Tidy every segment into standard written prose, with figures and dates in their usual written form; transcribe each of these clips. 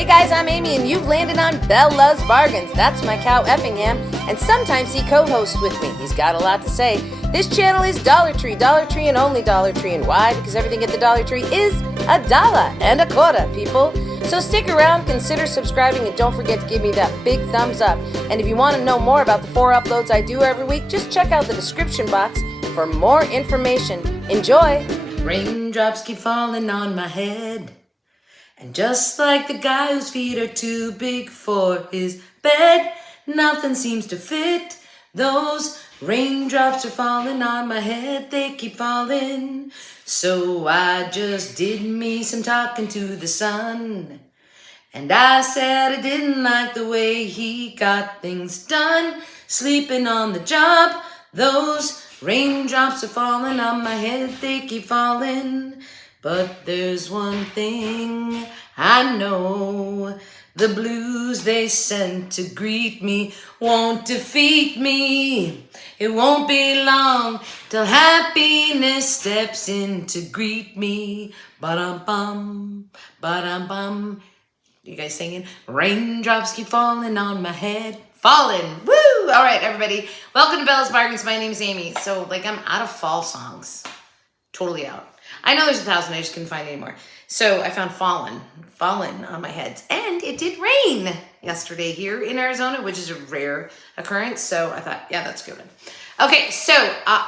Hey guys, I'm Amy and you've landed on Belle Loves Bargains. That's my cow Effingham, and sometimes he co-hosts with me. He's got a lot to say. This channel is Dollar Tree and only Dollar Tree. And why? Because everything at the Dollar Tree is $1.25, people. So stick around, consider subscribing, and don't forget to give me that big thumbs up. And if you want to know more about the 4 uploads I do every week, just check out the description box for more information. Enjoy! Raindrops keep falling on my head, and just like the guy whose feet are too big for his bed, nothing seems to fit. Those raindrops are falling on my head, they keep falling. So I just did me some talking to the sun, and I said I didn't like the way he got things done. Sleeping on the job, those raindrops are falling on my head, they keep falling. But there's one thing I know, the blues they sent to greet me won't defeat me. It won't be long till happiness steps in to greet me. Ba-dum-bum, ba-dum-bum. You guys singing? Raindrops keep falling on my head. Falling. Woo! All right, everybody. Welcome to Belle's Bargains. My name's Amy. So, I'm out of fall songs. Totally out. I know there's 1,000. I just couldn't find any more. So I found Fallen on my head. And it did rain yesterday here in Arizona, which is a rare occurrence. So I thought, yeah, that's a good one. Okay, so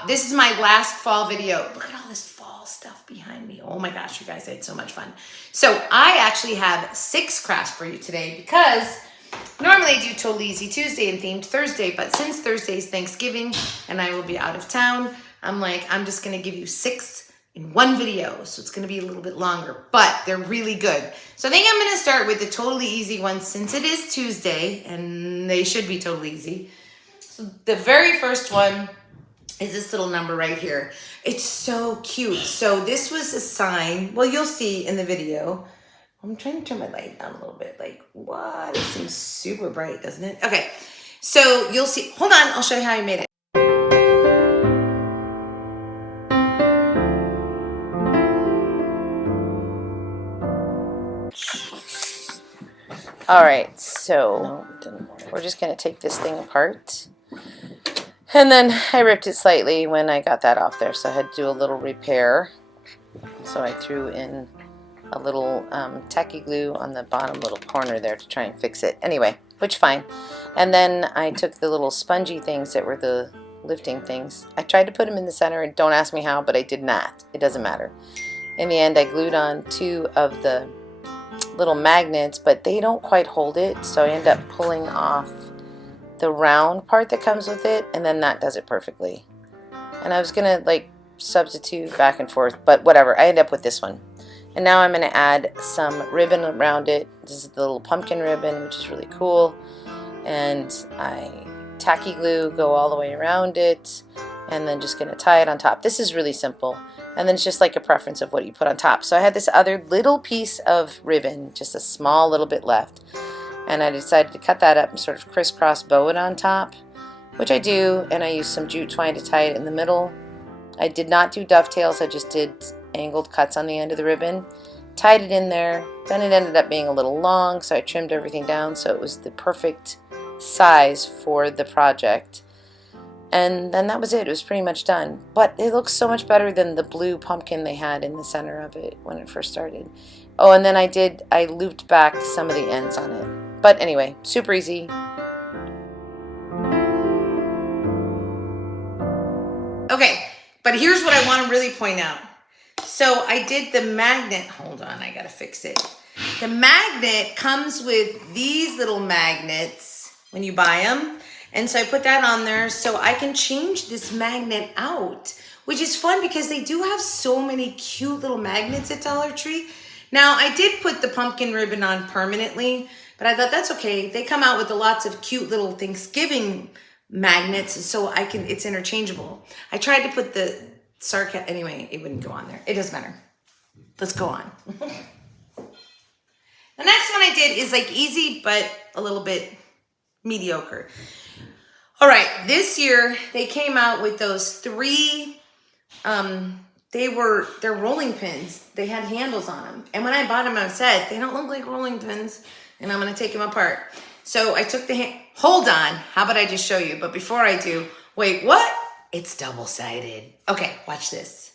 this is my last fall video. Look at all this fall stuff behind me. Oh my gosh, you guys, I had so much fun. So I actually have 6 crafts for you today because normally I do Totally Easy Tuesday and Themed Thursday. But since Thursday is Thanksgiving and I will be out of town, I'm just going to give you 6 in one video, so it's going to be a little bit longer, but they're really good. So I think I'm going to start with the totally easy ones since it is Tuesday, and they should be totally easy. So the very first one is this little number right here. It's so cute. So this was a sign. Well, you'll see in the video. I'm trying to turn my light down a little bit. What? It seems super bright, doesn't it? Okay, so you'll see. Hold on, I'll show you how I made it. All right, so we're just going to take this thing apart. And then I ripped it slightly when I got that off there, so I had to do a little repair. So I threw in a little tacky glue on the bottom little corner there to try and fix it. Anyway, which fine. And then I took the little spongy things that were the lifting things. I tried to put them in the center, and don't ask me how, but I did not. It doesn't matter. In the end, I glued on 2 of the little magnets, but they don't quite hold it, so I end up pulling off the round part that comes with it, and then that does it perfectly. And I was gonna substitute back and forth, but whatever, I end up with this one. And now I'm gonna add some ribbon around it. This is the little pumpkin ribbon, which is really cool, and I tacky glue go all the way around it, and then just gonna tie it on top. This is really simple. And then it's just like a preference of what you put on top. So I had this other little piece of ribbon, just a small little bit left. And I decided to cut that up and sort of crisscross bow it on top, which I do. And I used some jute twine to tie it in the middle. I did not do dovetails. I just did angled cuts on the end of the ribbon. Tied it in there. Then it ended up being a little long, so I trimmed everything down so it was the perfect size for the project. And then that was it. It was pretty much done. But it looks so much better than the blue pumpkin they had in the center of it when it first started. Oh, and then I looped back some of the ends on it. But anyway, super easy. Okay, but here's what I want to really point out. So I did the magnet. Hold on, I gotta fix it. The magnet comes with these little magnets when you buy them. And so I put that on there so I can change this magnet out, which is fun because they do have so many cute little magnets at Dollar Tree. Now, I did put the pumpkin ribbon on permanently, but I thought that's okay. They come out with lots of cute little Thanksgiving magnets, so it's interchangeable. I tried to put the anyway, it wouldn't go on there. It doesn't matter. Let's go on. The next one I did is easy, but a little bit mediocre. All right, this year they came out with those 3 they're rolling pins. They had handles on them. And when I bought them, I said, they don't look like rolling pins, and I'm gonna take them apart. So I took hold on, how about I just show you? But before I do, wait, what? It's double-sided. Okay, watch this.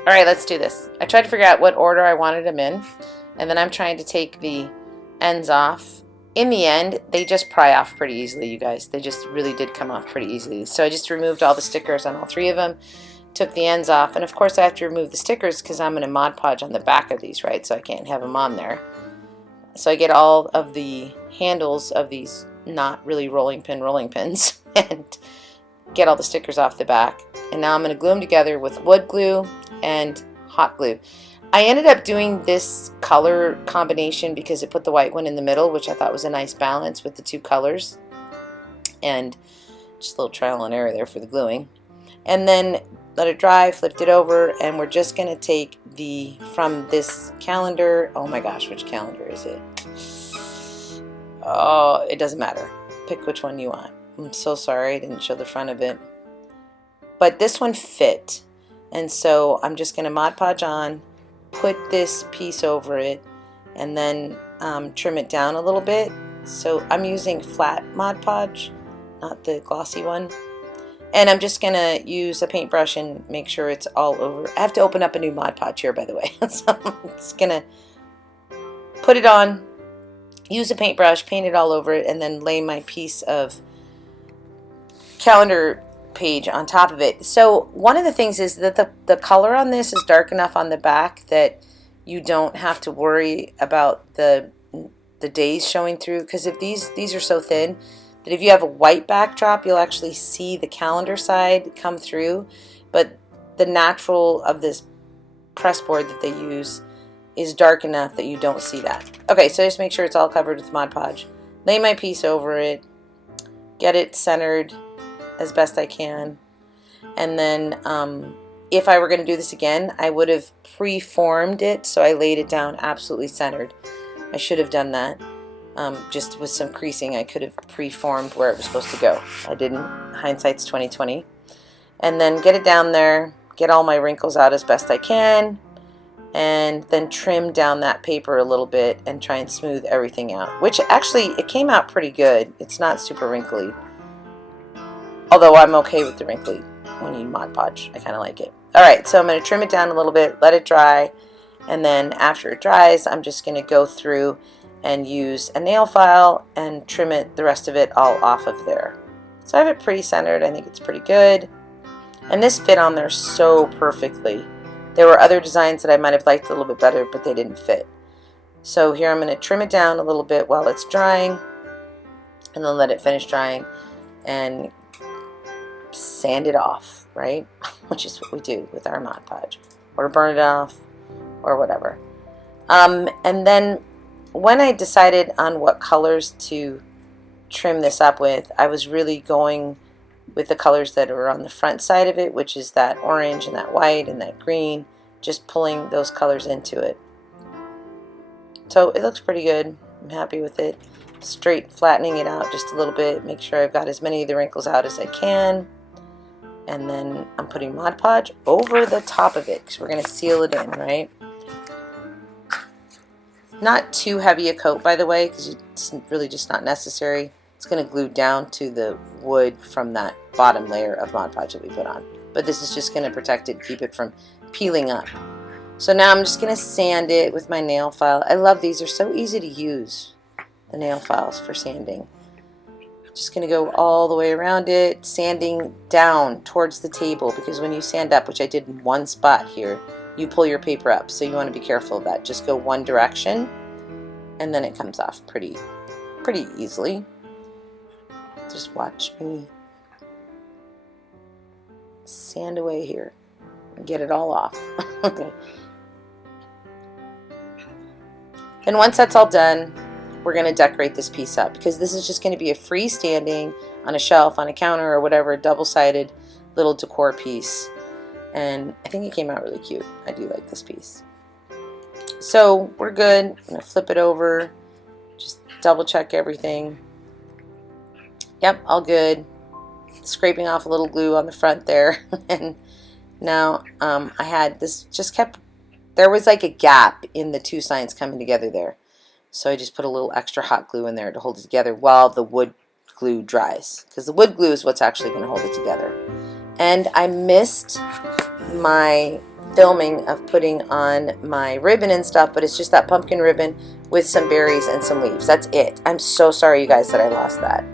All right, let's do this. I tried to figure out what order I wanted them in, and then I'm trying to take the ends off. In the end, they just pry off pretty easily, you guys. They just really did come off pretty easily. So I just removed all the stickers on all 3 of them, took the ends off, and of course I have to remove the stickers because I'm going to Mod Podge on the back of these, right? So I can't have them on there. So I get all of the handles of these not really rolling pins and get all the stickers off the back. And now I'm going to glue them together with wood glue and hot glue. I ended up doing this color combination because it put the white one in the middle, which I thought was a nice balance with the 2 colors. And just a little trial and error there for the gluing. And then let it dry, flipped it over, and we're just going to take from this calendar, oh my gosh, which calendar is it? Oh, it doesn't matter. Pick which one you want. I'm so sorry I didn't show the front of it. But this one fit. And so I'm just going to Mod Podge on, put this piece over it, and then trim it down a little bit. So I'm using flat Mod Podge, not the glossy one. And I'm just going to use a paintbrush and make sure it's all over. I have to open up a new Mod Podge here, by the way. So I'm just going to put it on, use a paintbrush, paint it all over it, and then lay my piece of calendar page on top of it. So one of the things is that the color on this is dark enough on the back that you don't have to worry about the days showing through, because if these are so thin that if you have a white backdrop you'll actually see the calendar side come through, but the natural of this press board that they use is dark enough that you don't see that. Okay, so just make sure it's all covered with Mod Podge. Lay my piece over it, get it centered as best I can, and then if I were going to do this again, I would have pre-formed it, so I laid it down absolutely centered. I should have done that. Just with some creasing, I could have pre-formed where it was supposed to go. I didn't. Hindsight's 20/20. And then get it down there, get all my wrinkles out as best I can, and then trim down that paper a little bit and try and smooth everything out. Which actually, it came out pretty good. It's not super wrinkly. Although I'm okay with the wrinkly when you Mod Podge. I kind of like it. Alright, so I'm going to trim it down a little bit, let it dry, and then after it dries, I'm just going to go through and use a nail file and trim the rest of it all off of there. So I have it pretty centered. I think it's pretty good. And this fit on there so perfectly. There were other designs that I might have liked a little bit better, but they didn't fit. So here I'm going to trim it down a little bit while it's drying, and then let it finish drying and sand it off, right? Which is what we do with our Mod Podge, or burn it off, or whatever. And then when I decided on what colors to trim this up with, I was really going with the colors that are on the front side of it, which is that orange and that white and that green, just pulling those colors into it. So it looks pretty good. I'm happy with it. Straight flattening it out just a little bit, make sure I've got as many of the wrinkles out as I can. And then I'm putting Mod Podge over the top of it because we're going to seal it in, right? Not too heavy a coat, by the way, because it's really just not necessary. It's going to glue down to the wood from that bottom layer of Mod Podge that we put on. But this is just going to protect it, keep it from peeling up. So now I'm just going to sand it with my nail file. I love these. They're so easy to use, the nail files for sanding. Just going to go all the way around it, sanding down towards the table, because when you sand up, which I did in one spot here, you pull your paper up, so you want to be careful of that. Just go one direction, and then it comes off pretty easily. Just watch me sand away here and get it all off. Okay. And once that's all done, we're going to decorate this piece up, because this is just going to be a freestanding on a shelf, on a counter, or whatever, double-sided little decor piece. And I think it came out really cute. I do like this piece. So we're good. I'm going to flip it over, just double check everything. Yep, all good. Scraping off a little glue on the front there. And now I had this, there was like a gap in the two signs coming together there. So I just put a little extra hot glue in there to hold it together while the wood glue dries, because the wood glue is what's actually going to hold it together. And I missed my filming of putting on my ribbon and stuff, but it's just that pumpkin ribbon with some berries and some leaves. That's it. I'm so sorry, you guys, that I lost that.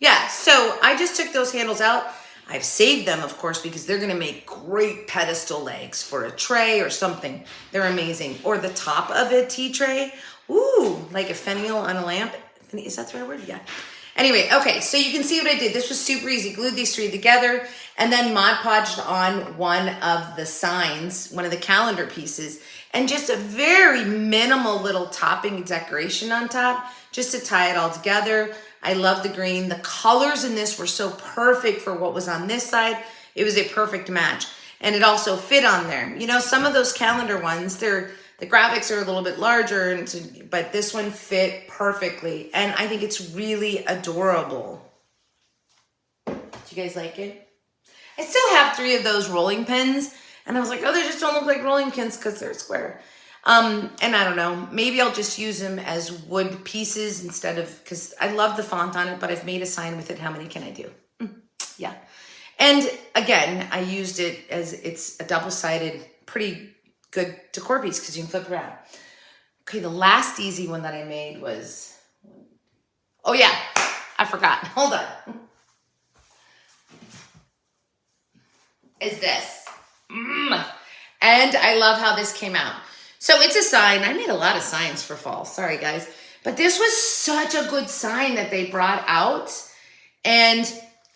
Yeah, so I just took those handles out. I've saved them, of course, because they're gonna make great pedestal legs for a tray or something. They're amazing. Or the top of a tea tray. Ooh, like a finial on a lamp. Is that the right word? Yeah. Anyway, okay, so you can see what I did. This was super easy. Glued these three together and then Mod Podged on one of the signs, one of the calendar pieces, and just a very minimal little topping decoration on top, just to tie it all together. I love the green. The colors in this were so perfect for what was on this side. It was a perfect match. And it also fit on there. You know, some of those calendar ones, the graphics are a little bit larger, but this one fit perfectly. And I think it's really adorable. Do you guys like it? I still have 3 of those rolling pins. And I was like, oh, they just don't look like rolling pins because they're square. And I don't know, maybe I'll just use them as wood pieces instead of, because I love the font on it, but I've made a sign with it. How many can I do? Yeah. And again, I used it as it's a double-sided, pretty good decor piece because you can flip around. Okay, the last easy one that I made was, oh yeah, I forgot. Hold on. Is this. And I love how this came out. So it's a sign. I made a lot of signs for fall. Sorry, guys. But this was such a good sign that they brought out. And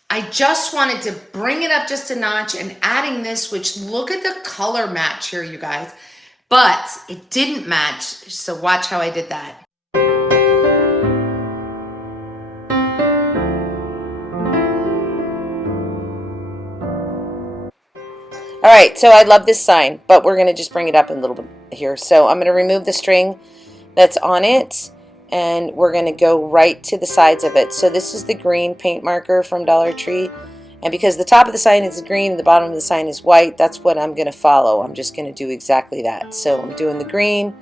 I just wanted to bring it up just a notch and adding this, which look at the color match here, you guys. But it didn't match. So watch how I did that. All right, so I love this sign, but we're going to just bring it up a little bit here. So I'm going to remove the string that's on it, and we're going to go right to the sides of it. So this is the green paint marker from Dollar Tree, and because the top of the sign is green and the bottom of the sign is white, that's what I'm going to follow. I'm just going to do exactly that. So I'm doing the green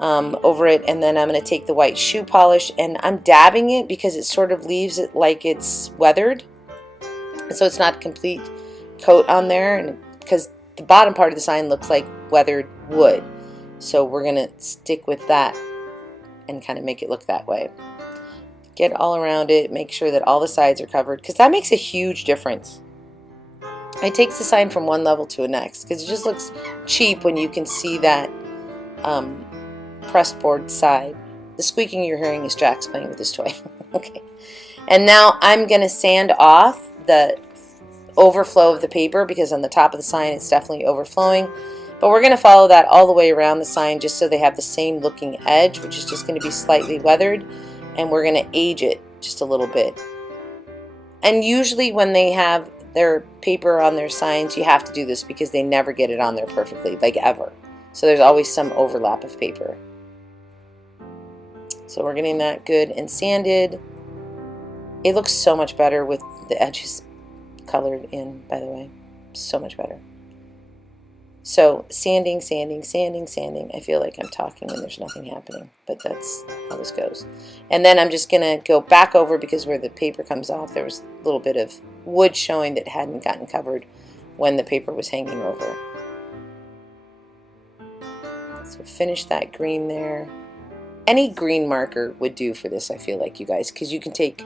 over it, and then I'm going to take the white shoe polish, and I'm dabbing it because it sort of leaves it like it's weathered, so it's not a complete coat on there, and because the bottom part of the sign looks like weathered wood. So we're going to stick with that and kind of make it look that way. Get all around it, make sure that all the sides are covered, because that makes a huge difference. It takes the sign from one level to the next, because it just looks cheap when you can see that pressed board side. The squeaking you're hearing is Jax playing with his toy. Okay. And now I'm going to sand off the overflow of the paper, because on the top of the sign it's definitely overflowing, but we're going to follow that all the way around the sign just so they have the same looking edge, which is just going to be slightly weathered, and we're going to age it just a little bit. And usually when they have their paper on their signs, you have to do this because they never get it on there perfectly, like ever. So there's always some overlap of paper. So we're getting that good and sanded. It looks so much better with the edges colored in, by the way. So much better. So sanding, sanding, sanding, sanding. I feel like I'm talking and there's nothing happening, but that's how this goes. And then I'm just going to go back over, because where the paper comes off, there was a little bit of wood showing that hadn't gotten covered when the paper was hanging over. So finish that green there. Any green marker would do for this, I feel like, you guys, because you can take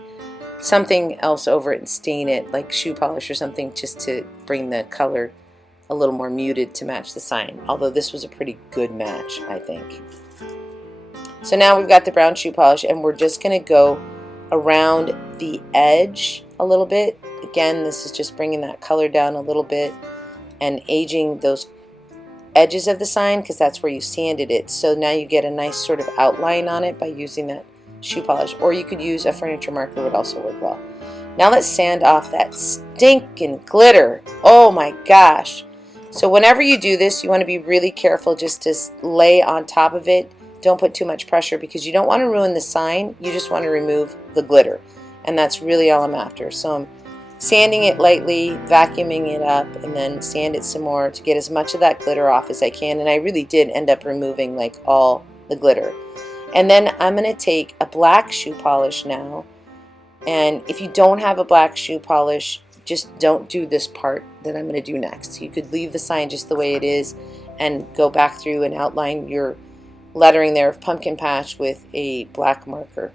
something else over it and stain it, like shoe polish or something, just to bring the color a little more muted to match the sign. Although this was a pretty good match, I think. So now we've got the brown shoe polish, and we're just going to go around the edge a little bit again, this is just bringing that color down a little bit and aging those edges of the sign, because that's where you sanded it. So now you get a nice sort of outline on it by using that shoe polish, or you could use a furniture marker, would also work well. Now let's sand off that stinking glitter. Oh my gosh. So whenever you do this, you want to be really careful just to lay on top of it. Don't put too much pressure, because you don't want to ruin the sign. You just want to remove the glitter, and that's really all I'm after. So I'm sanding it lightly, vacuuming it up, and then sand it some more to get as much of that glitter off as I can. And I really did end up removing like all the glitter. And then I'm going to take a black shoe polish now. And if you don't have a black shoe polish, just don't do this part that I'm going to do next. You could leave the sign just the way it is and go back through and outline your lettering there of pumpkin patch with a black marker.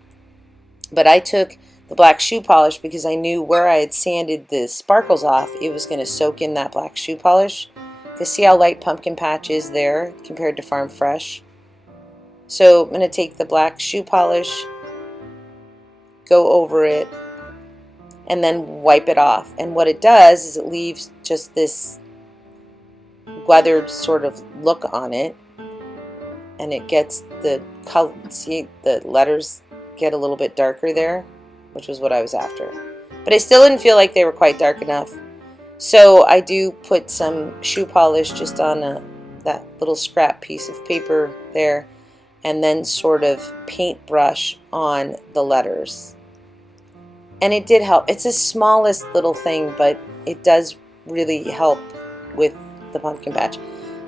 But I took the black shoe polish because I knew where I had sanded the sparkles off, it was going to soak in that black shoe polish. To see how light pumpkin patch is there compared to Farm Fresh. So I'm going to take the black shoe polish, go over it, and then wipe it off. And what it does is it leaves just this weathered sort of look on it, and it gets the color, see the letters get a little bit darker there, which was what I was after. But I still didn't feel like they were quite dark enough. So I do put some shoe polish just on that little scrap piece of paper there, and then sort of paintbrush on the letters. And it did help. It's the smallest little thing, but it does really help with the pumpkin patch.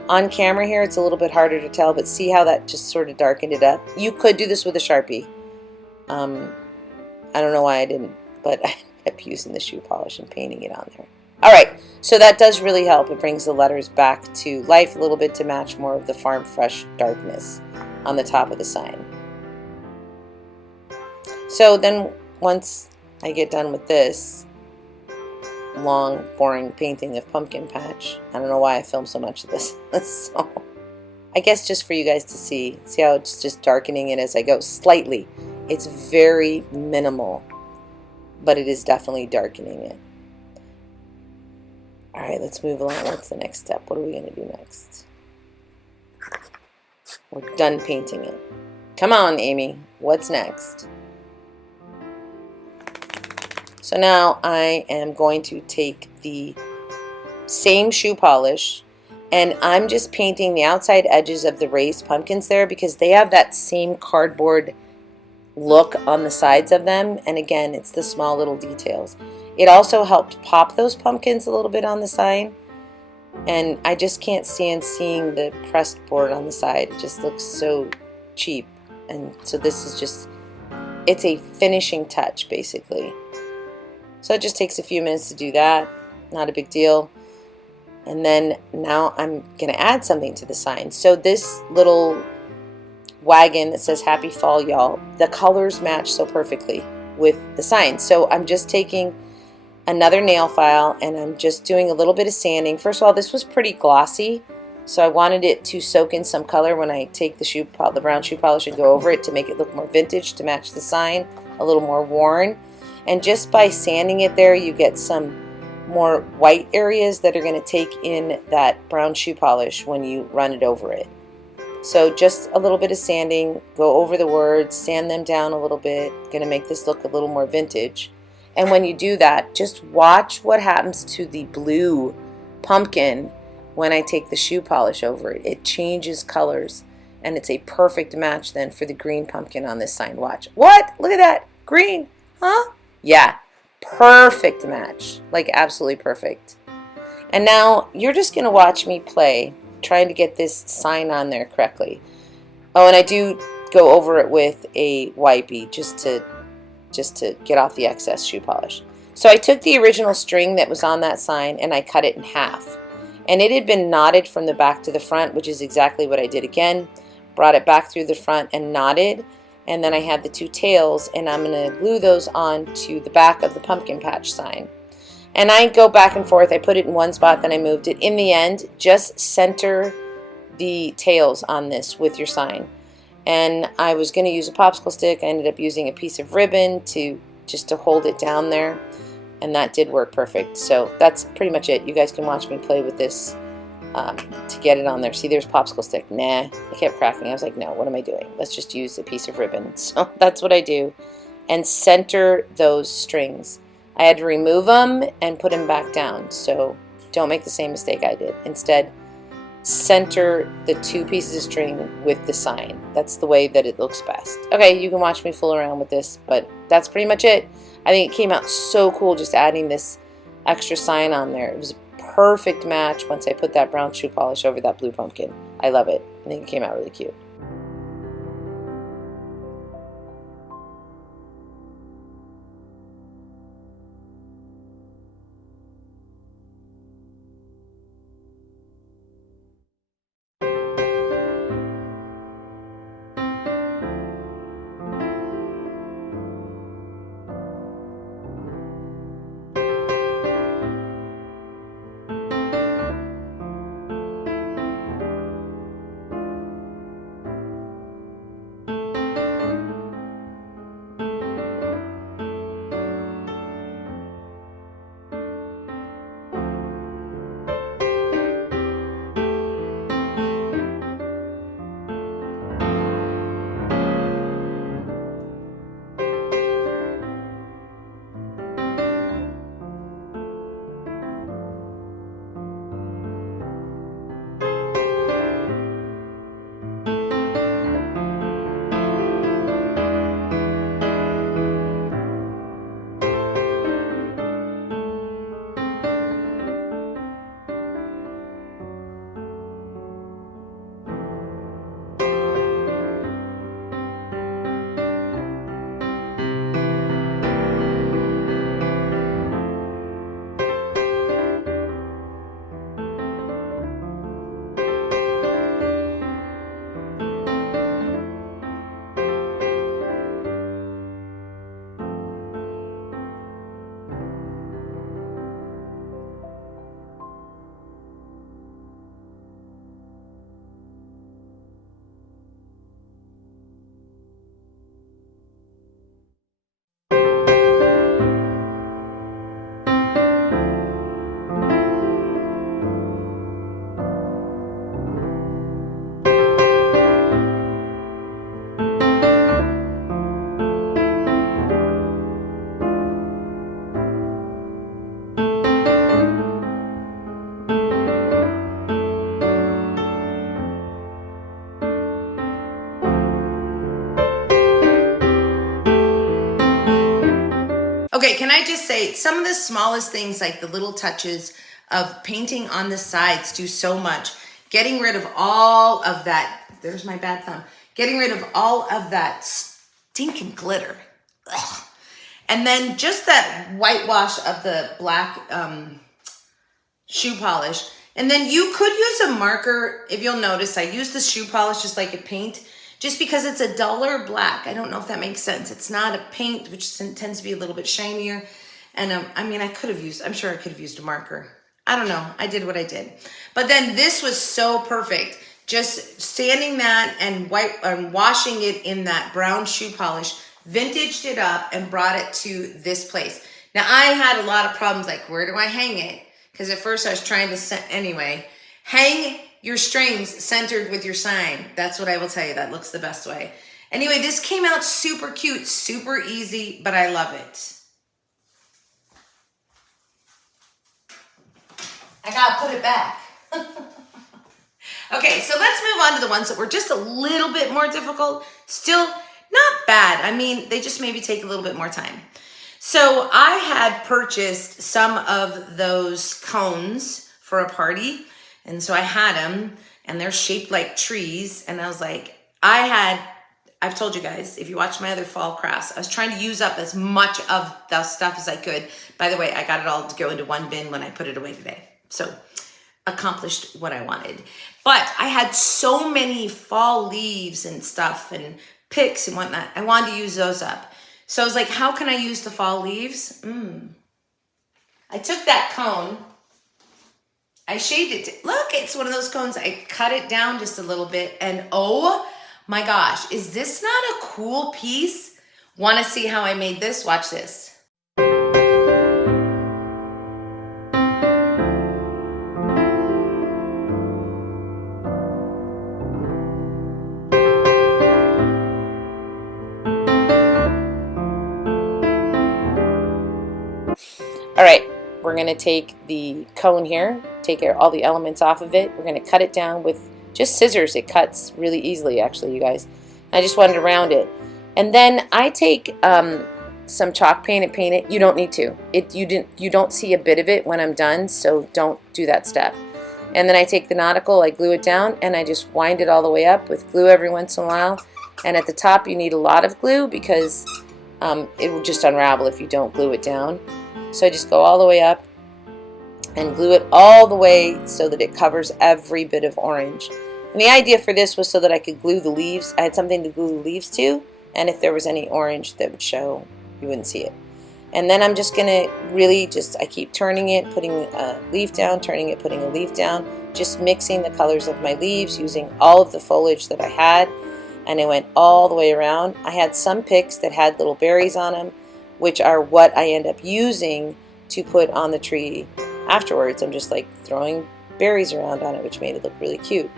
On camera here, it's a little bit harder to tell, but see how that just sort of darkened it up? You could do this with a Sharpie. I don't know why I didn't, but I kept using the shoe polish and painting it on there. Alright, so that does really help. It brings the letters back to life a little bit to match more of the Farm Fresh darkness on the top of the sign. So then once I get done with this long, boring painting of pumpkin patch, I don't know why I filmed so much of this. So I guess just for you guys to see how it's just darkening it as I go slightly. It's very minimal, but it is definitely darkening it. Alright, let's move along. What's the next step? What are we going to do next? We're done painting it. Come on, Amy. What's next? So now I am going to take the same shoe polish, and I'm just painting the outside edges of the raised pumpkins there because they have that same cardboard look on the sides of them. And again, it's the small little details. It also helped pop those pumpkins a little bit on the side. And I just can't stand seeing the pressed board on the side. It just looks so cheap. And so this is just, it's a finishing touch basically. So it just takes a few minutes to do that. Not a big deal. And then now I'm going to add something to the sign. So this little wagon that says Happy Fall, y'all, the colors match so perfectly with the sign. So I'm just taking another nail file and I'm just doing a little bit of sanding. First of all, this was pretty glossy, so I wanted it to soak in some color when I take the brown shoe polish and go over it to make it look more vintage, to match the sign, a little more worn. And just by sanding it there, you get some more white areas that are going to take in that brown shoe polish when you run it over it. So just a little bit of sanding, go over the words, sand them down a little bit, going to make this look a little more vintage. And when you do that, just watch what happens to the blue pumpkin when I take the shoe polish over it. It changes colors, and it's a perfect match then for the green pumpkin on this sign. Watch. What? Look at that. Green. Huh? Yeah. Perfect match. Like absolutely perfect. And now you're just going to watch me play, trying to get this sign on there correctly. Oh, and I do go over it with a wipey just to get off the excess shoe polish. So I took the original string that was on that sign and I cut it in half. And it had been knotted from the back to the front, which is exactly what I did again. Brought it back through the front and knotted. And then I had the two tails, and I'm going to glue those on to the back of the pumpkin patch sign. And I go back and forth. I put it in one spot, then I moved it. In the end, just center the tails on this with your sign. And I was going to use a popsicle stick. I ended up using a piece of ribbon just to hold it down there. and that did work perfect. So that's pretty much it. You guys can watch me play with this to get it on there. See, there's popsicle stick. Nah, I kept cracking. I was like, no, what am I doing? Let's just use a piece of ribbon. So that's what I do. And center those strings. I had to remove them and put them back down. So don't make the same mistake I did. Instead, center the 2 pieces of string with the sign. That's the way that it looks best. Okay, you can watch me fool around with this, but that's pretty much it. I think it came out so cool just adding this extra sign on there. It was a perfect match once I put that brown shoe polish over that blue pumpkin. I love it. I think it came out really cute. Okay, can I just say, some of the smallest things, like the little touches of painting on the sides, do so much. Getting rid of all of that, there's my bad thumb, getting rid of all of that stinking glitter. Ugh. And then just that whitewash of the black shoe polish. And then you could use a marker. If you'll notice, I use the shoe polish just like a paint, just because it's a duller black. I don't know if that makes sense. It's not a paint, which tends to be a little bit shinier. And I mean, I'm sure I could have used a marker. I don't know. I did what I did. But then this was so perfect. Just sanding that and washing it in that brown shoe polish, vintaged it up and brought it to this place. Now, I had a lot of problems, like, where do I hang it? Because at first I was trying to, anyway, hang your strings centered with your sign. That's what I will tell you. That looks the best way. Anyway, this came out super cute, super easy, but I love it. I gotta put it back. Okay, so let's move on to the ones that were just a little bit more difficult. Still not bad. I mean, they just maybe take a little bit more time. So I had purchased some of those cones for a party. And so I had them, and they're shaped like trees. And I was like, I've told you guys, if you watch my other fall crafts, I was trying to use up as much of the stuff as I could. By the way, I got it all to go into one bin when I put it away today. So accomplished what I wanted. But I had so many fall leaves and stuff and picks and whatnot. I wanted to use those up. So I was like, how can I use the fall leaves? I took that cone. I shaved it. Look, it's one of those cones. I cut it down just a little bit. And oh my gosh, is this not a cool piece? Want to see how I made this? Watch this. we're going to take the cone here, take all the elements off of it. We're going to cut it down with just scissors. It cuts really easily, actually, you guys. I just wanted to round it. And then I take some chalk paint and paint it. You don't need to. You don't see a bit of it when I'm done, so don't do that step. And then I take the nautical, I glue it down, and I just wind it all the way up with glue every once in a while. And at the top you need a lot of glue because it will just unravel if you don't glue it down. So I just go all the way up and glue it all the way so that it covers every bit of orange. And the idea for this was so that I could glue the leaves. I had something to glue the leaves to, and if there was any orange that would show, you wouldn't see it. And then I'm just going to really I keep turning it, putting a leaf down, turning it, putting a leaf down, just mixing the colors of my leaves using all of the foliage that I had. And I went all the way around. I had some picks that had little berries on them, which are what I end up using to put on the tree afterwards. I'm just like throwing berries around on it, which made it look really cute.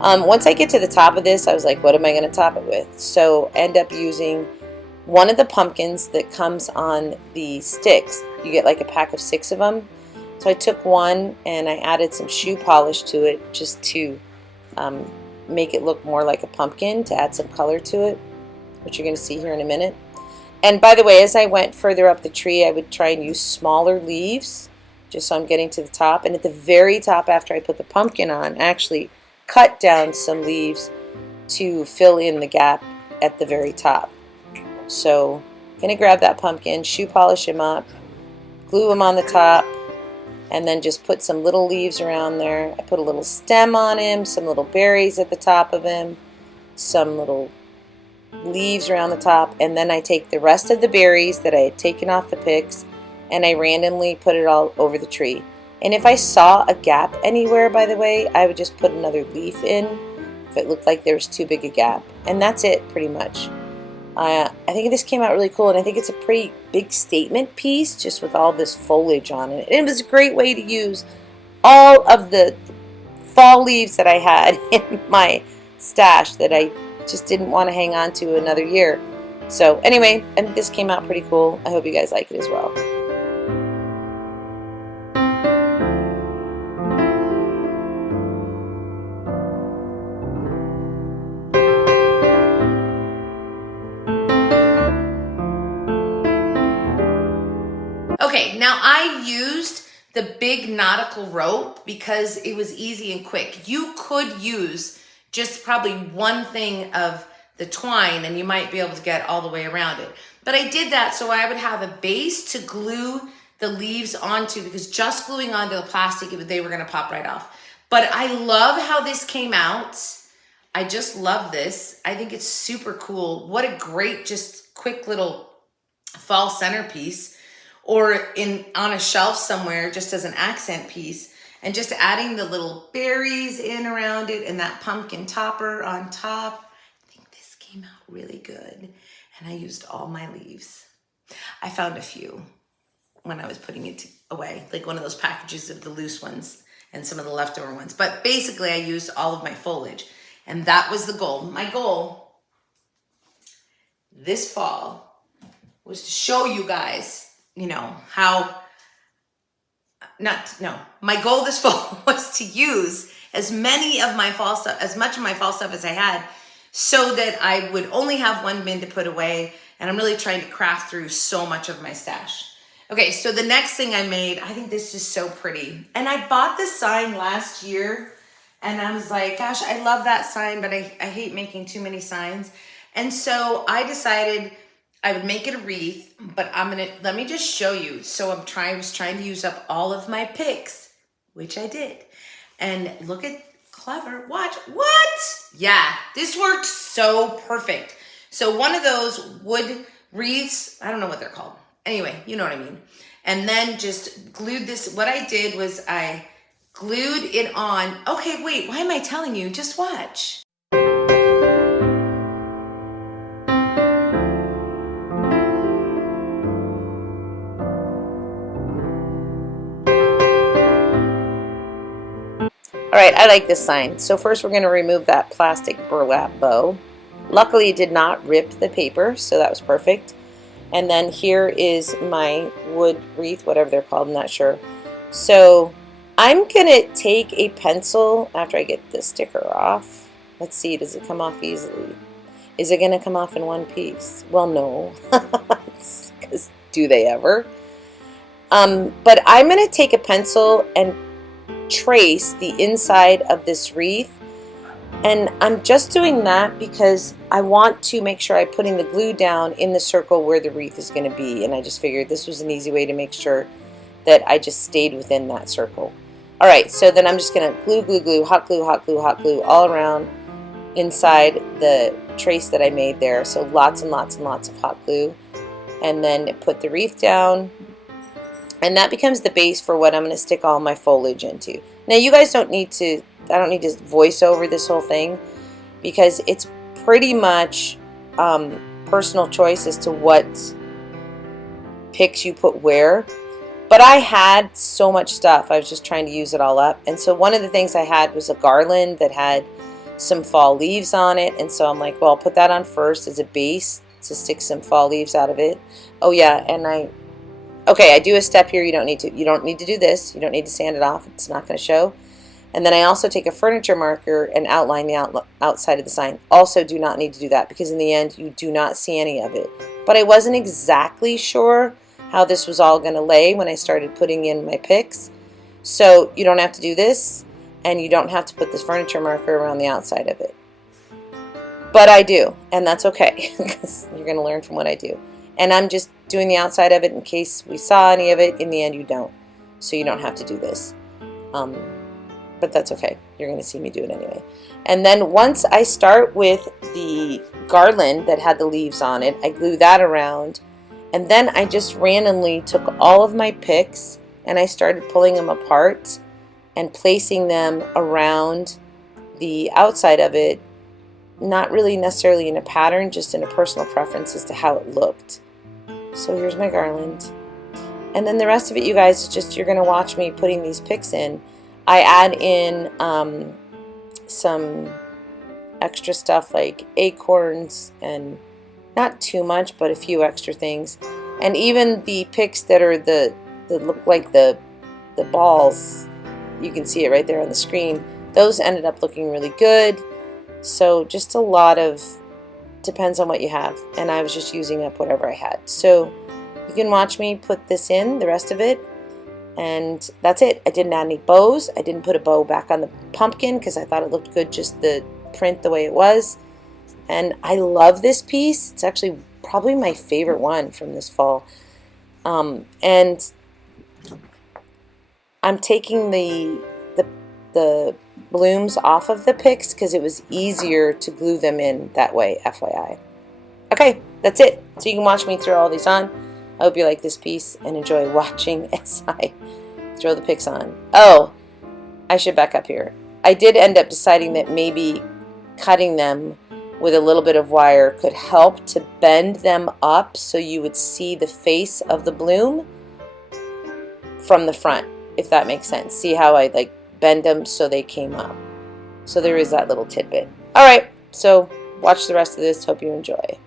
Once I get to the top of this, I was like, what am I going to top it with? So end up using one of the pumpkins that comes on the sticks. You get like a pack of 6 of them. So I took one and I added some shoe polish to it just to make it look more like a pumpkin, to add some color to it, which you're going to see here in a minute. And by the way, as I went further up the tree, I would try and use smaller leaves just so I'm getting to the top. And at the very top, after I put the pumpkin on, I actually cut down some leaves to fill in the gap at the very top. So I'm going to grab that pumpkin, shoe polish him up, glue him on the top, and then just put some little leaves around there. I put a little stem on him, some little berries at the top of him, some little leaves around the top, and then I take the rest of the berries that I had taken off the picks and I randomly put it all over the tree. And if I saw a gap anywhere, by the way, I would just put another leaf in if it looked like there was too big a gap. And that's it, pretty much. I think this came out really cool, and I think it's a pretty big statement piece just with all this foliage on it. And it was a great way to use all of the fall leaves that I had in my stash that I just didn't want to hang on to another year. So anyway, I think this came out pretty cool. I hope you guys like it as well. Okay, now I used the big nautical rope because it was easy and quick. You could use just probably one thing of the twine and you might be able to get all the way around it. But I did that so I would have a base to glue the leaves onto, because just gluing onto the plastic, they were gonna pop right off. But I love how this came out. I just love this. I think it's super cool. What a great, just quick little fall centerpiece, or on a shelf somewhere just as an accent piece. And just adding the little berries in around it and that pumpkin topper on top. I think this came out really good. And I used all my leaves. I found a few when I was putting it away, like one of those packages of the loose ones and some of the leftover ones. But basically I used all of my foliage. And that was the goal. My goal this fall was to show you guys, you know, my goal this fall was to use as much of my fall stuff as I had, so that I would only have one bin to put away. And I'm really trying to craft through so much of my stash. Okay, so the next thing I made, I think this is so pretty. And I bought this sign last year and I was like, gosh, I love that sign, but I hate making too many signs. And so I decided I would make it a wreath, but let me just show you. So I was trying to use up all of my picks, which I did. And look at, clever, watch, what? Yeah, this worked so perfect. So one of those wood wreaths, I don't know what they're called. Anyway, you know what I mean. And then just glued this. What I did was I glued it on. Okay, wait, why am I telling you? Just watch. All right, I like this sign. So first we're going to remove that plastic burlap bow. Luckily it did not rip the paper, so that was perfect. And then here is my wood wreath, whatever they're called, I'm not sure. So I'm gonna take a pencil after I get the sticker off. Let's see, does it come off easily? Is it gonna come off in one piece? Well, no, because do they ever? But I'm gonna take a pencil and trace the inside of this wreath. And I'm just doing that because I want to make sure I'm putting the glue down in the circle where the wreath is going to be. And I just figured this was an easy way to make sure that I just stayed within that circle. All right, so then I'm just going to glue, glue, glue, hot glue, hot glue, hot glue all around inside the trace that I made there. So lots and lots and lots of hot glue. And then put the wreath down. And that becomes the base for what I'm going to stick all my foliage into. Now you guys don't need to, I don't need to voice over this whole thing because it's pretty much personal choice as to what picks you put where. But I had so much stuff, I was just trying to use it all up. And so one of the things I had was a garland that had some fall leaves on it. And so I'm like, well, I'll put that on first as a base to stick some fall leaves out of it. Oh yeah, and okay, I do a step here. You don't need to do this. You don't need to sand it off. It's not going to show. And then I also take a furniture marker and outline the outside of the sign. Also do not need to do that because in the end you do not see any of it. But I wasn't exactly sure how this was all going to lay when I started putting in my picks. So you don't have to do this and you don't have to put this furniture marker around the outside of it. But I do, and that's okay because you're going to learn from what I do. And I'm just doing the outside of it in case we saw any of it. In the end, you don't. So you don't have to do this. But that's okay. You're going to see me do it anyway. And then once I start with the garland that had the leaves on it, I glue that around. And then I just randomly took all of my picks and I started pulling them apart and placing them around the outside of it. Not really necessarily in a pattern, just in a personal preference as to how it looked. So here's my garland. And then the rest of it, you guys, is just you're going to watch me putting these picks in. I add in some extra stuff like acorns and not too much, but a few extra things. And even the picks that are that look like the balls, you can see it right there on the screen. Those ended up looking really good. So just a lot of, depends on what you have. And I was just using up whatever I had. So you can watch me put this in, the rest of it. And that's it. I didn't add any bows. I didn't put a bow back on the pumpkin because I thought it looked good, just the print the way it was. And I love this piece. It's actually probably my favorite one from this fall. And I'm taking the blooms off of the picks because it was easier to glue them in that way, FYI. Okay, that's it. So you can watch me throw all these on. I hope you like this piece and enjoy watching as I throw the picks on. Oh, I should back up here. I did end up deciding that maybe cutting them with a little bit of wire could help to bend them up so you would see the face of the bloom from the front, if that makes sense. See how I like bend them so they came up. So there is that little tidbit. All right, so watch the rest of this. Hope you enjoy.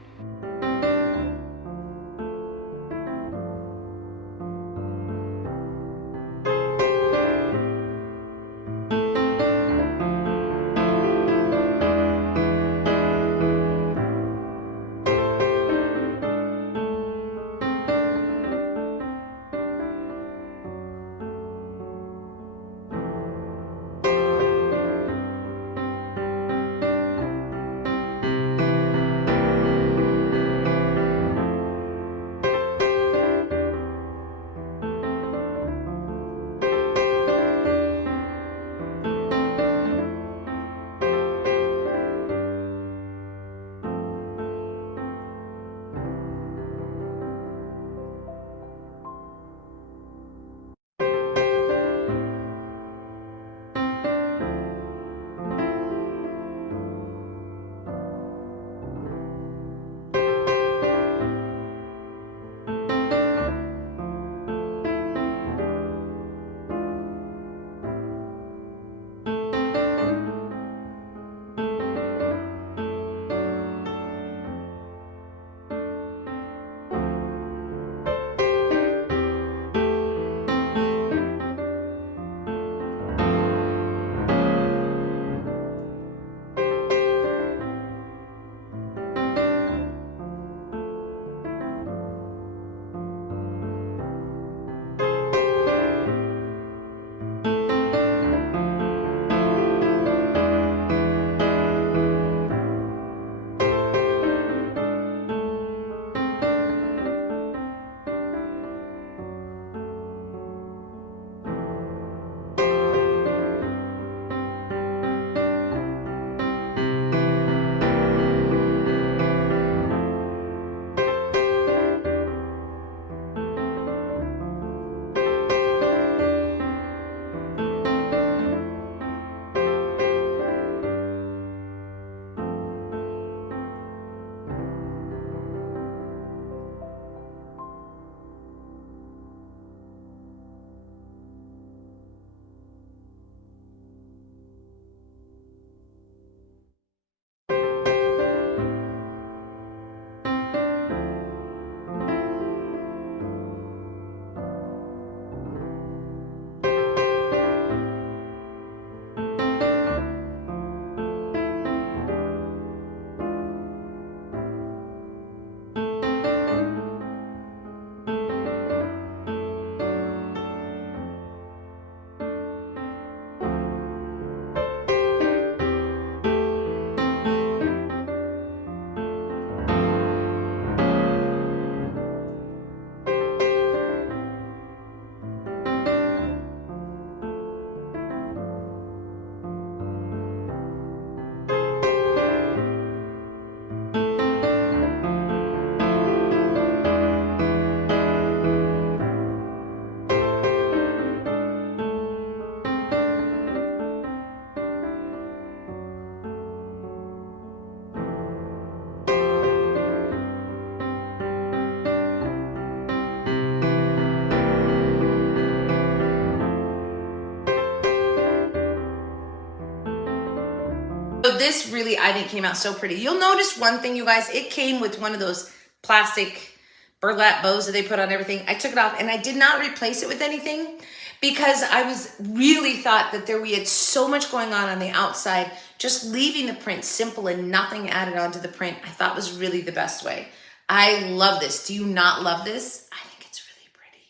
this really, I think, came out so pretty. You'll notice one thing, you guys. It came with one of those plastic burlap bows that they put on everything. I took it off and I did not replace it with anything because I was really thought that we had so much going on the outside. Just leaving the print simple and nothing added onto the print, I thought was really the best way. I love this. Do you not love this? I think it's really pretty.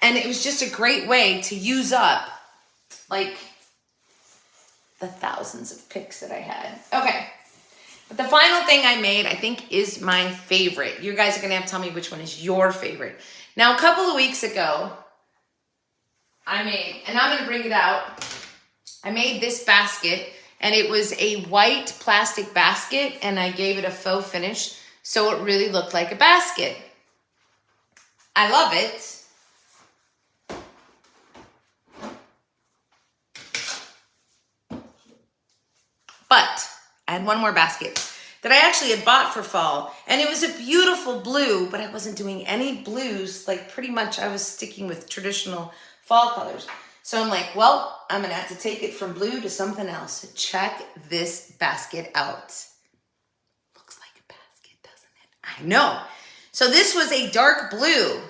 And it was just a great way to use up like the thousands of pics that I had. Okay. But the final thing I made, I think, is my favorite. You guys are going to have to tell me which one is your favorite. Now, a couple of weeks ago, I made, and I'm going to bring it out, I made this basket, and it was a white plastic basket, and I gave it a faux finish, so it really looked like a basket. I love it. But I had one more basket that I actually had bought for fall, and it was a beautiful blue, but I wasn't doing any blues. Like, pretty much I was sticking with traditional fall colors. So I'm like, well, I'm gonna have to take it from blue to something else. Check this basket out. Looks like a basket, doesn't it? I know. So this was a dark blue.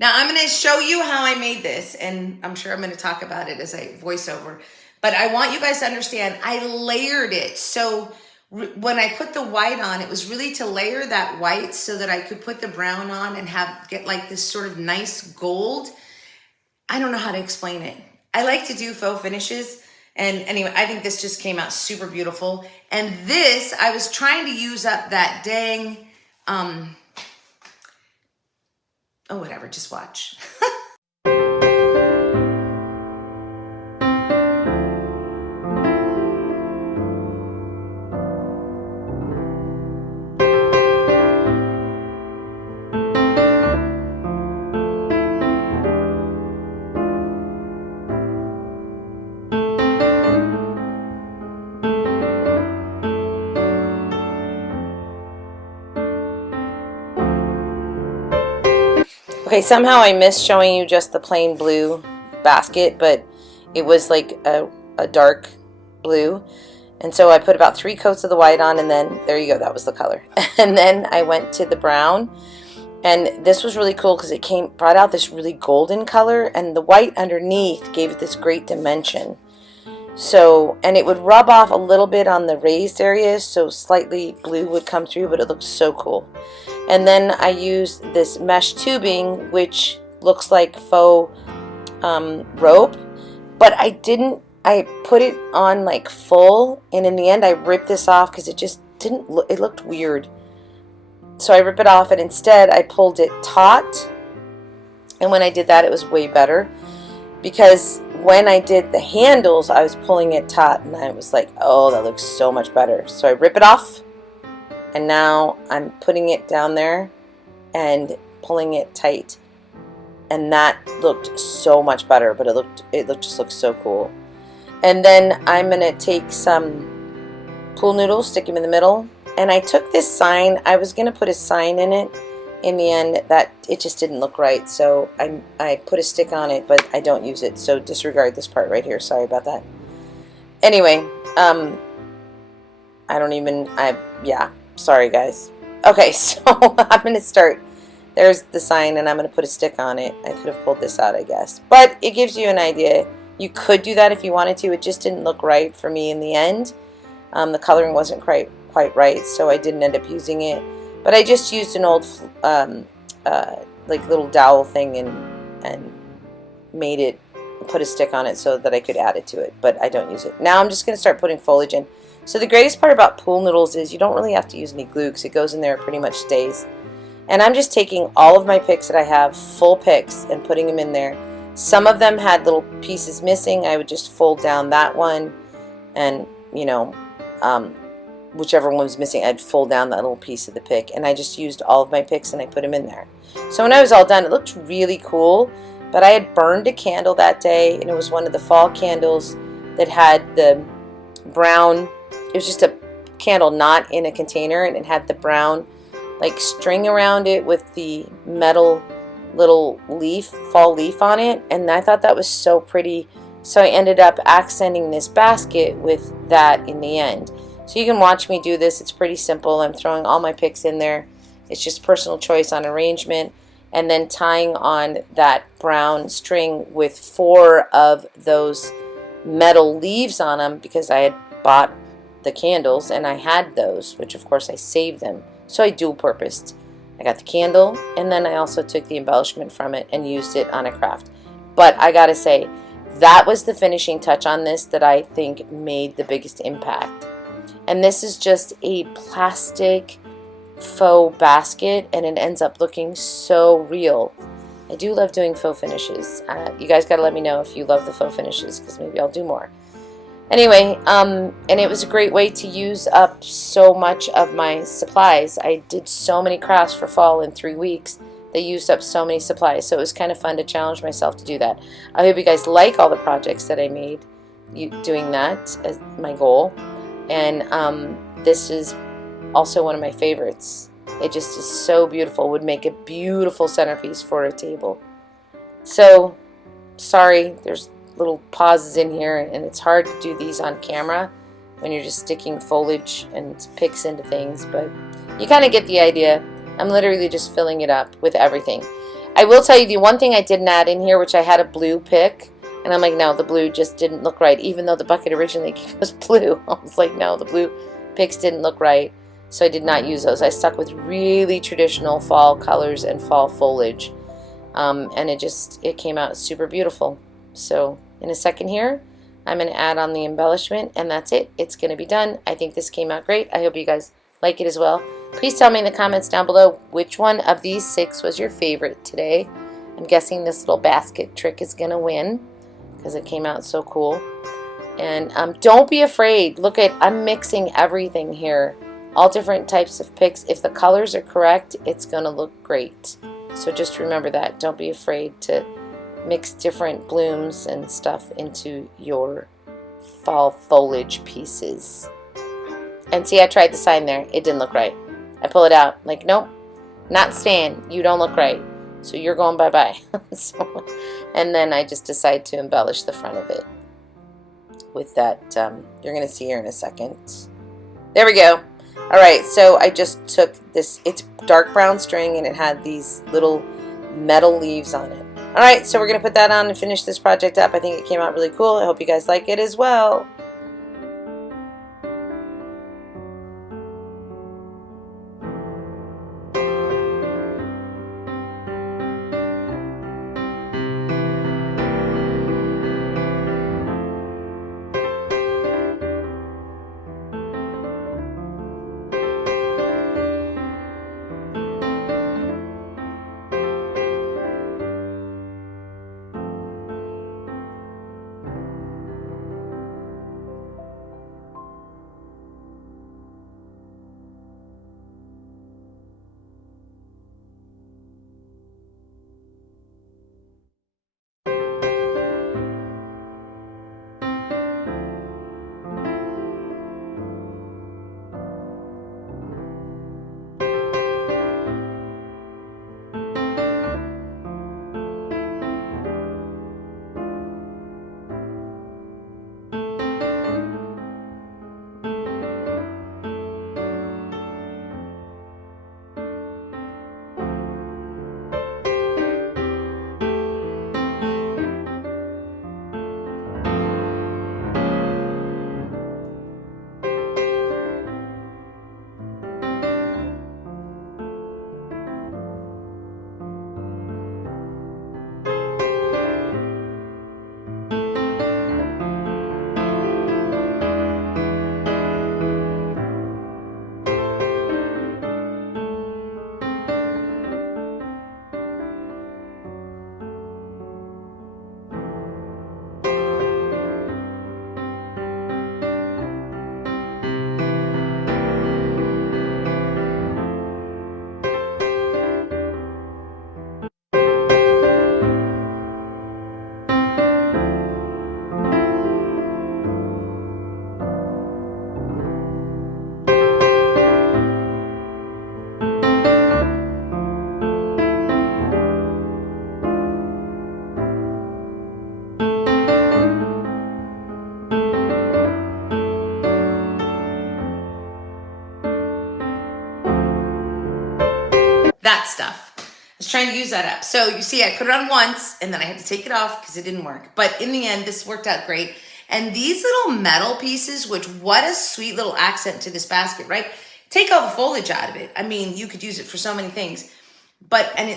Now I'm gonna show you how I made this, and I'm sure I'm gonna talk about it as I voice over. But I want you guys to understand, I layered it. So when I put the white on, it was really to layer that white so that I could put the brown on and get like this sort of nice gold. I don't know how to explain it. I like to do faux finishes. And anyway, I think this just came out super beautiful. And this, I was trying to use up that dang, oh, whatever, just watch. Okay, somehow I missed showing you just the plain blue basket, but it was like a dark blue. And so I put about 3 coats of the white on, and then there you go, that was the color. And then I went to the brown, and this was really cool because it brought out this really golden color, and the white underneath gave it this great dimension. So, and it would rub off a little bit on the raised areas, so slightly blue would come through, but it looked so cool. And then I used this mesh tubing, which looks like faux rope, but I put it on like full, and in the end I ripped this off because it just didn't look, it looked weird. So I ripped it off, and instead I pulled it taut, and when I did that it was way better, because when I did the handles I was pulling it taut, and I was like, oh, that looks so much better. So I rip it off, and now I'm putting it down there and pulling it tight. And that looked so much better, but it just looked so cool. And then I'm gonna take some pool noodles, stick them in the middle. And I took this sign, I was gonna put a sign in it. In the end, that it just didn't look right. So I put a stick on it, but I don't use it. So disregard this part right here, sorry about that. Anyway, yeah. Sorry, guys. Okay, so I'm going to start. There's the sign, and I'm going to put a stick on it. I could have pulled this out, I guess. But it gives you an idea. You could do that if you wanted to. It just didn't look right for me in the end. The coloring wasn't quite right, so I didn't end up using it. But I just used an old, like little dowel thing and made it, put a stick on it so that I could add it to it. But I don't use it. Now I'm just going to start putting foliage in. So the greatest part about pool noodles is you don't really have to use any glue because it goes in there, it pretty much stays. And I'm just taking all of my picks that I have, full picks, and putting them in there. Some of them had little pieces missing. I would just fold down that one, and whichever one was missing, I'd fold down that little piece of the pick. And I just used all of my picks and I put them in there. So when I was all done, it looked really cool. But I had burned a candle that day, and it was one of the fall candles that had the brown. It was just a candle not in a container, and it had the brown like string around it with the metal little leaf, fall leaf on it, and I thought that was so pretty. So I ended up accenting this basket with that in the end. So you can watch me do this. It's pretty simple. I'm throwing all my picks in there. It's just personal choice on arrangement, and then tying on that brown string with 4 of those metal leaves on them because I had bought the candles and I had those, which of course I saved them. So I dual purposed. I got the candle, and then I also took the embellishment from it and used it on a craft. But I gotta say, that was the finishing touch on this that I think made the biggest impact. And this is just a plastic faux basket, and it ends up looking so real. I do love doing faux finishes. You guys gotta let me know if you love the faux finishes, because maybe I'll do more. Anyway, and it was a great way to use up so much of my supplies. I did so many crafts for fall in 3 weeks. They used up so many supplies, so it was kind of fun to challenge myself to do that. I hope you guys like all the projects that I made, doing that as my goal. And this is also one of my favorites. It just is so beautiful. Would make a beautiful centerpiece for a table. So, sorry, there's little pauses in here, and it's hard to do these on camera when you're just sticking foliage and picks into things, but you kind of get the idea. I'm literally just filling it up with everything. I will tell you the one thing I didn't add in here, which I had a blue pick, and I'm like, no, the blue just didn't look right, even though the bucket originally was blue. I was like, no, the blue picks didn't look right, so I did not use those. I stuck with really traditional fall colors and fall foliage, and it came out super beautiful. So in a second here, I'm going to add on the embellishment, and that's it. It's going to be done. I think this came out great. I hope you guys like it as well. Please tell me in the comments down below which one of these 6 was your favorite today. I'm guessing this little basket trick is going to win because it came out so cool. And don't be afraid. Look I'm mixing everything here. All different types of picks. If the colors are correct, it's going to look great. So just remember that. Don't be afraid to mix different blooms and stuff into your fall foliage pieces. And see, I tried the sign there. It didn't look right. I pull it out. Like, nope, not staying. You don't look right. So you're going bye-bye. And then I just decide to embellish the front of it with that. You're going to see here in a second. There we go. All right, so I just took this. It's dark brown string, and it had these little metal leaves on it. All right, so we're going to put that on and finish this project up. I think it came out really cool. I hope you guys like it as well. that stuff. I was trying to use that up. So you see, I put it on once and then I had to take it off because it didn't work. But in the end, this worked out great. And these little metal pieces, which what a sweet little accent to this basket, right? Take all the foliage out of it. I mean, you could use it for so many things. And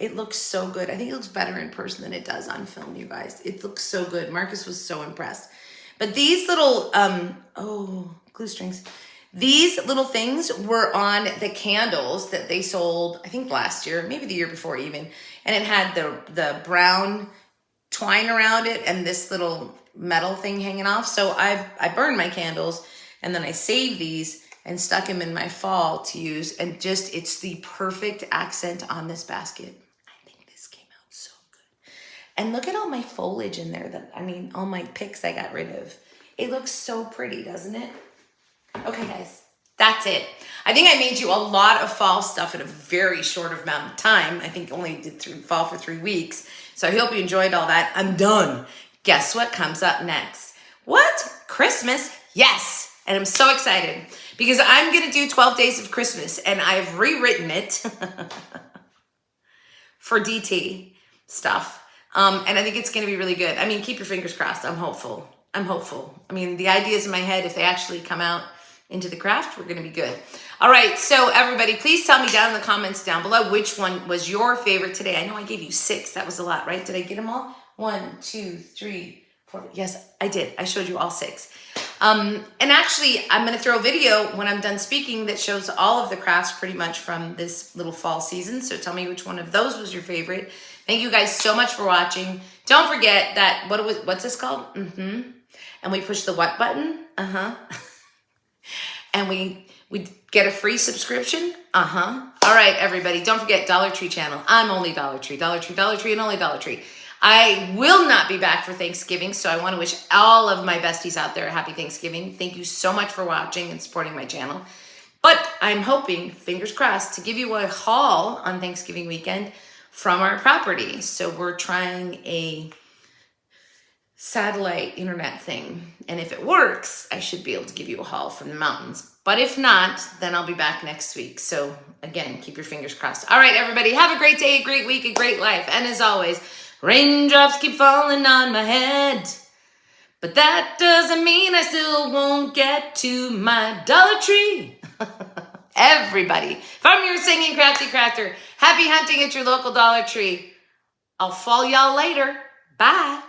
it looks so good. I think it looks better in person than it does on film, you guys. It looks so good. Marcus was so impressed. But these little, glue strings. These little things were on the candles that they sold, I think last year, maybe the year before even. And it had the brown twine around it and this little metal thing hanging off. So I burned my candles and then I saved these and stuck them in my fall to use. And just, it's the perfect accent on this basket. I think this came out so good. And look at all my foliage in there all my picks I got rid of. It looks so pretty, doesn't it? Okay, guys, that's it. I think I made you a lot of fall stuff in a very short amount of time. I think only did fall for 3 weeks. So I hope you enjoyed all that. I'm done. Guess what comes up next? What? Christmas? Yes. And I'm so excited because I'm going to do 12 Days of Christmas and I've rewritten it for DT stuff. And I think it's going to be really good. I mean, keep your fingers crossed. I'm hopeful. I mean, the ideas in my head, if they actually come out into the craft, we're going to be good. All right. So everybody, please tell me down in the comments down below which one was your favorite today. I know I gave you 6. That was a lot, right? Did I get them all? 1, 2, 3, 4. Yes, I did. I showed you all 6. And actually, I'm going to throw a video when I'm done speaking that shows all of the crafts pretty much from this little fall season. So tell me which one of those was your favorite. Thank you guys so much for watching. Don't forget that, what's this called? And we push the what button? And we get a free subscription? All right, everybody. Don't forget Dollar Tree channel. I'm only Dollar Tree, Dollar Tree, Dollar Tree, and only Dollar Tree. I will not be back for Thanksgiving, so I want to wish all of my besties out there a happy Thanksgiving. Thank you so much for watching and supporting my channel. But I'm hoping, fingers crossed, to give you a haul on Thanksgiving weekend from our property. So we're trying a satellite internet thing. And if it works, I should be able to give you a haul from the mountains. But if not, then I'll be back next week. So again, keep your fingers crossed. All right, everybody, have a great day, a great week, a great life. And as always, raindrops keep falling on my head. But that doesn't mean I still won't get to my Dollar Tree. Everybody, from your singing crafty crafter, happy hunting at your local Dollar Tree. I'll follow y'all later. Bye.